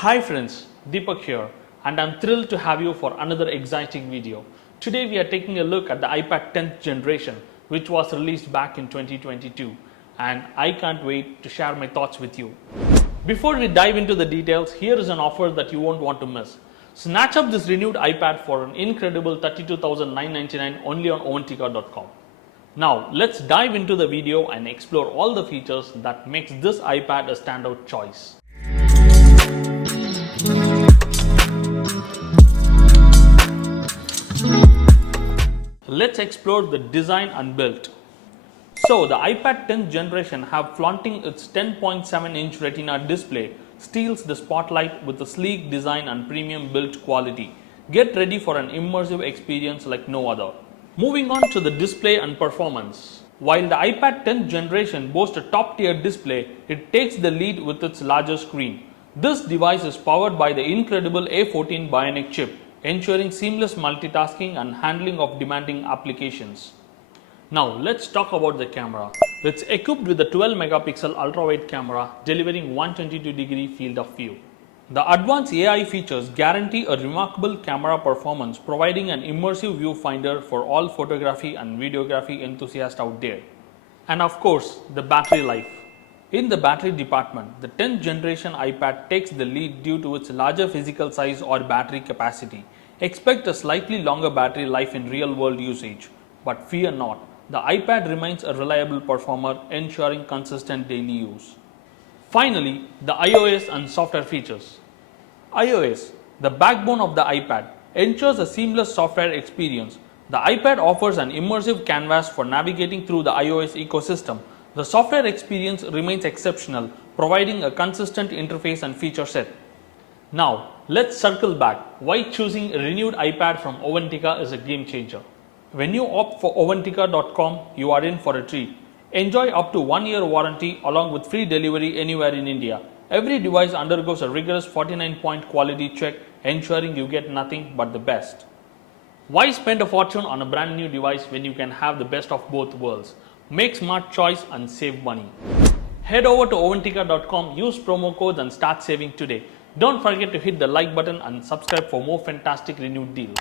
Hi friends, Deepak here, and I'm thrilled to have you for another exciting video. Today we are taking a look at the iPad 10th generation, which was released back in 2022, and I can't wait to share my thoughts with you. Before we dive into the details, here is an offer that you won't want to miss. Snatch up this renewed iPad for an incredible $32,999 only on Ovantica.com. Now let's dive into the video and explore all the features that makes this iPad a standout choice. Let's explore the design and build. So the iPad 10th generation flaunting its 10.7-inch Retina display steals the spotlight with a sleek design and premium build quality. Get ready for an immersive experience like no other. Moving on to the display and performance. While the iPad 10th generation boasts a top-tier display, it takes the lead with its larger screen. This device is powered by the incredible A14 Bionic chip, ensuring seamless multitasking and handling of demanding applications. Now let's talk about the camera. It's equipped with a 12-megapixel ultra-wide camera delivering 122-degree field of view. The advanced AI features guarantee a remarkable camera performance, providing an immersive viewfinder for all photography and videography enthusiasts out there. And of course, the battery life. In the battery department, the 10th generation iPad takes the lead due to its larger physical size or battery capacity. Expect a slightly longer battery life in real-world usage, but fear not. The iPad remains a reliable performer, ensuring consistent daily use. Finally, the iOS and software features. iOS, the backbone of the iPad, ensures a seamless software experience. The iPad offers an immersive canvas for navigating through the iOS ecosystem. The software experience remains exceptional, providing a consistent interface and feature set. Now, let's circle back. Why choosing a renewed iPad from Ovantica is a game changer. When you opt for Ovantica.com, you are in for a treat. Enjoy up to 1-year warranty along with free delivery anywhere in India. Every device undergoes a rigorous 49-point quality check, ensuring you get nothing but the best. Why spend a fortune on a brand new device when you can have the best of both worlds? Make smart choice and save money. Head over to Ovantica.com, use promo codes and start saving today. Don't forget to hit the like button and subscribe for more fantastic renewed deals.